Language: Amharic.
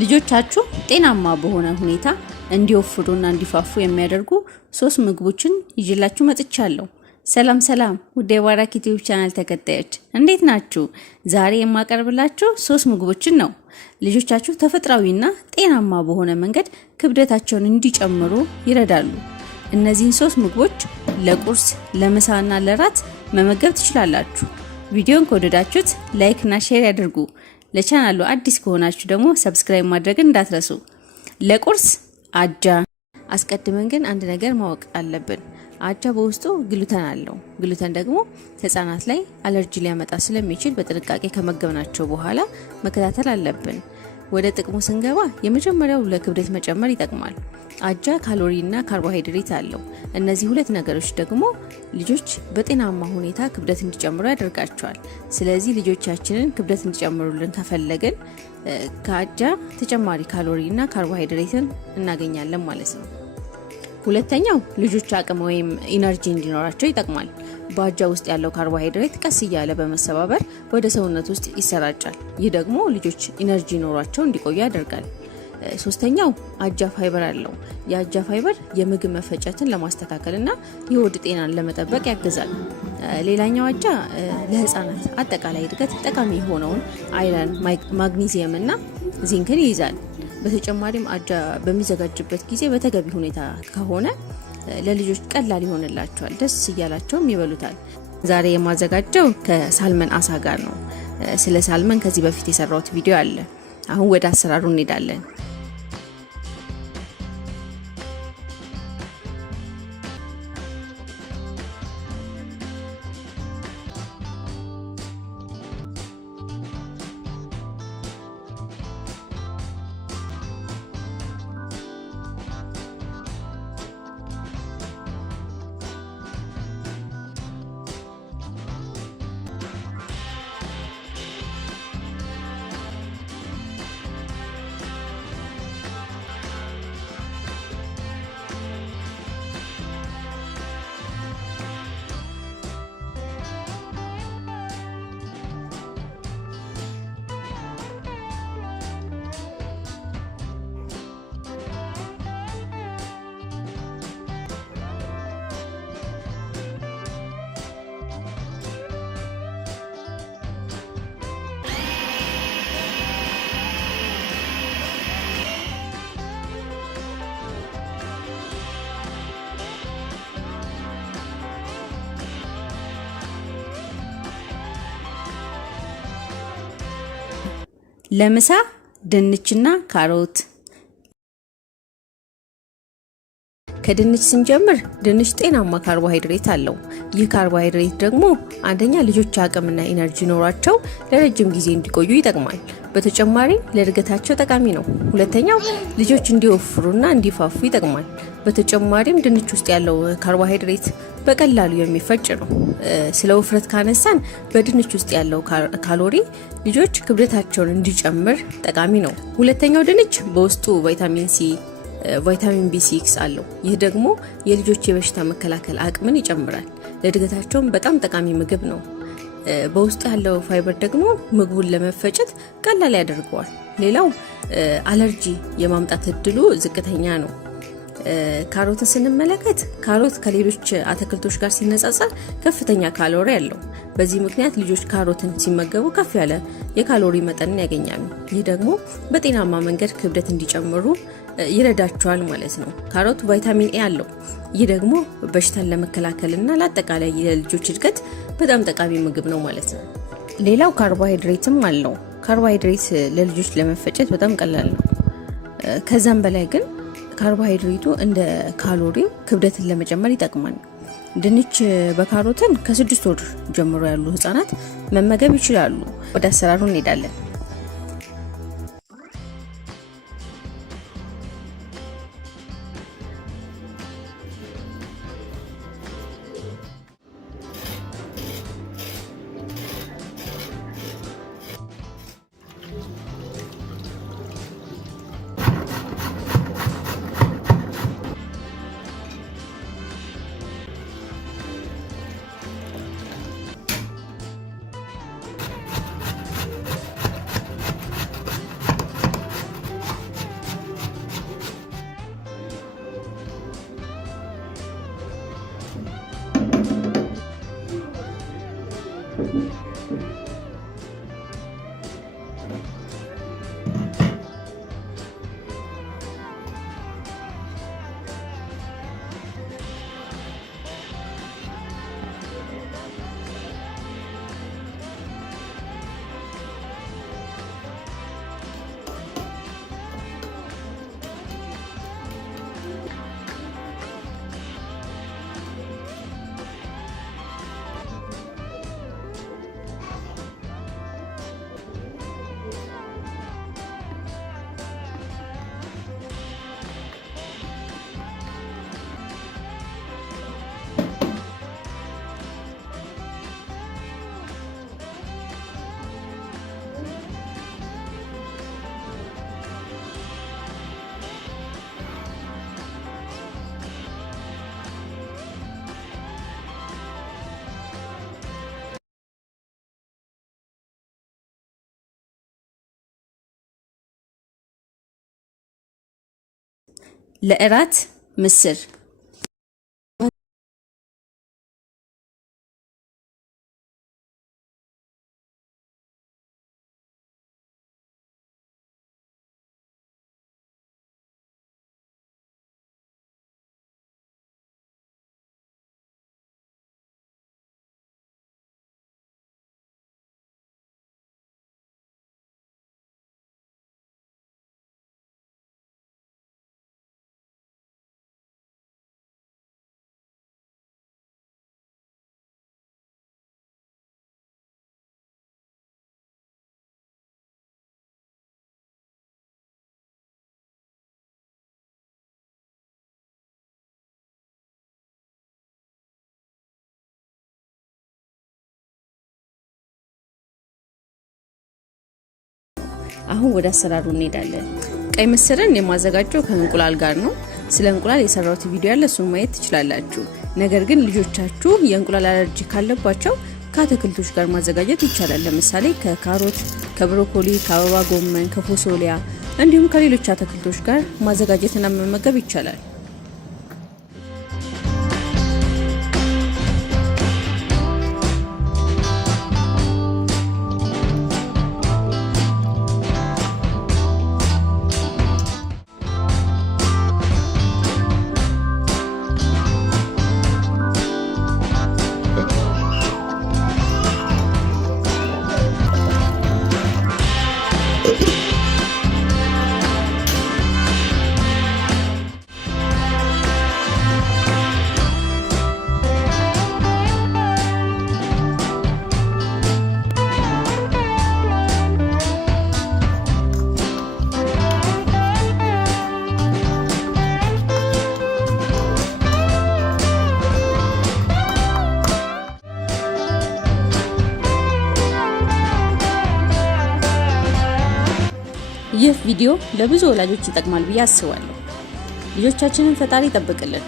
ልጆቻችሁ ጤናማ በሆነ ሁኔታ እንዲወፍሩና እንዲፋፉ የሚያደርጉ 3 ምግቦችን ይዤላችሁ መጥቻለሁ። ሰላም ሰላም ውድ የባራኪ ዩቲዩብ ቻናል ተከታዮች እንዴት ናችሁ? ዛሬ የማቀርብላችሁ 3 ምግቦችን ነው። ልጆቻችሁ ተፈጥሯዊና ጤናማ በሆነ መንገድ ክብደታቸውን እንዲጨምሩ ይረዳሉ። እነዚህን 3 ምግቦች ለቁርስ፣ ለምሳና ለራት መመገብ ትችላላችሁ። ቪዲዮን ከወደዳችሁት ላይክ እና ሼር ያድርጉ። ለቻናሉ አዲስ ከሆናችሁ ደግሞ ሰብስክራይብ ማድረግ እንዳትረሱ። ለቁርስ አጃ። አስቀድመን ግን አንድ ነገር ማወቅ አለብን። አጃ በውስጡ ግሉተን አለው። ግሉተን ደግሞ ህፃናት ላይ አለርጂ ሊያመጣ ስለሚችል በጥንቃቄ ከመገብናቸው በኋላ መከታተል አለብን። ወደ ጥቅሙ ስንገባ የመጀመሪያው ለክብደት መጨመር ይጠቅማል። አጃ ካሎሪና ካርቦሃይድሬት አለው። እነዚህ 2 ነገሮች ደግሞ ልጆች በጤናማ ሁኔታ ክብደት እንዲጨምሩ ያደርጋቸዋል። ስለዚህ ልጆቻችንን ክብደት እንዲጨምሩልን ከፈለግን ከአጃ ተጨማሪ ካሎሪና ካርቦሃይድሬትን እናገኛለን ማለት ነው። ሁለተኛው ልጆች አቅም ወይም ኢነርጂ እንዲኖራቸው ይጠቅማል። በአጃ ውስጥ ያለው ካርቦሃይድሬት ቀስ እያለ በመሰባበር ወደ ሰውነት ውስጥ ይሰራጫል። ይህ ደግሞ ልጆች ኢነርጂ ኖሯቸው እንዲቆዩ ያደርጋል። ሶስተኛው አጃ ፋይበር አለው። የአጃ ፋይበር የምግብ መፈጨትን ለማስተካከልና የሆድ ጤናን ለመጠበቅ ያግዛል። ሌላኛው አጃ ለህፃናት አጠቃላይ እድገት ጠቃሚ የሆነውን አይረን፣ ማግኒዚየም እና ዚንክን ይይዛል። በተጨማሪም አጃ በሚዘጋጅበት ጊዜ በተገቢ ሁኔታ ከሆነ ለልጆች ቀላል ይሆንላቸዋል፣ ደስ እያላቸውም ይበሉታል። ዛሬ የማዘጋጀው ከሳልመን አሳ ጋር ነው። ስለ ሳልመን ከዚህ በፊት የሰራሁት ቪዲዮ አለ። አሁን ወደ አሰራሩ እንሄዳለን። ለምሳ ድንችና ካሮት። ከድንች ስንጀምር ድንች ጤናማ ካርቦሃይድሬት አለው። ይህ ካርቦሃይድሬት ደግሞ አንደኛ ልጆች አቅምና ኢነርጂ ኖሯቸው ለረጅም ጊዜ እንዲቆዩ ይጠቅማል። በተጨማሪ ለእድገታቸው ጠቃሚ ነው። ሁለተኛው ልጆች እንዲወፍሩና እንዲፋፉ ይጠቅማል። በተጨማሪም ድንች ውስጥ ያለው ካርቦሃይድሬት በቀላሉ የሚፈጭ ነው። ስለ ውፍረት ካነሳን በድንች ውስጥ ያለው ካሎሪ ልጆች ክብደታቸውን እንዲጨምር ጠቃሚ ነው። ሁለተኛው ድንች በውስጡ ቫይታሚን ሲ፣ ቫይታሚን ቢ6 አለው። ይህ ደግሞ የልጆች የበሽታ መከላከል አቅምን ይጨምራል። ለእድገታቸውም በጣም ጠቃሚ ምግብ ነው። በውስጡ ያለው ፋይበር ደግሞ ምግቡን ለመፈጨት ቀላል ያደርገዋል። ሌላው አለርጂ የማምጣት እድሉ ዝቅተኛ ነው። ካሮትን ስንመለከት ካሮት ከሌሎች አትክልቶች ጋር ሲነጻጸር ከፍተኛ ካሎሪ አለው። በዚህ ምክንያት ልጆች ካሮትን ሲመገቡ ከፍ ያለ የካሎሪ መጠንን ያገኛሉ። ይህ ደግሞ በጤናማ መንገድ ክብደት እንዲጨምሩ ይረዳቸዋል ማለት ነው። ካሮት ቫይታሚን ኤ አለው። ይህ ደግሞ በሽታን ለመከላከልና ለአጠቃላይ የልጆች እድገት በጣም ጠቃሚ ምግብ ነው ማለት ነው። ሌላው ካርቦሃይድሬትም አለው። ካርቦሃይድሬት ለልጆች ለመፈጨት በጣም ቀላል ነው። ከዛም በላይ ግን ካርቦሃይድሬቱ እንደ ካሎሪ ክብደትን ለመጨመር ይጠቅማል። ድንች በካሮትን ከ6 ወር ጀምሮ ያሉ ህፃናት መመገብ ይችላሉ። ወደ አሰራሩ እንሄዳለን። ለእራት ምስር። አሁን ወደ አሰራሩ እንሄዳለን። ቀይ ምስርን የማዘጋጀው ከእንቁላል ጋር ነው። ስለ እንቁላል የሰራሁት ቪዲዮ ያለ እሱን ማየት ትችላላችሁ። ነገር ግን ልጆቻችሁ የእንቁላል አለርጂ ካለባቸው ከአትክልቶች ጋር ማዘጋጀት ይቻላል። ለምሳሌ ከካሮት፣ ከብሮኮሊ፣ ከአበባ ጎመን፣ ከፎሶሊያ እንዲሁም ከሌሎች አትክልቶች ጋር ማዘጋጀትና መመገብ ይቻላል። ይህ ቪዲዮ ለብዙ ወላጆች ይጠቅማል ብዬ አስባለሁ። ልጆቻችንን ፈጣሪ ይጠብቅልን።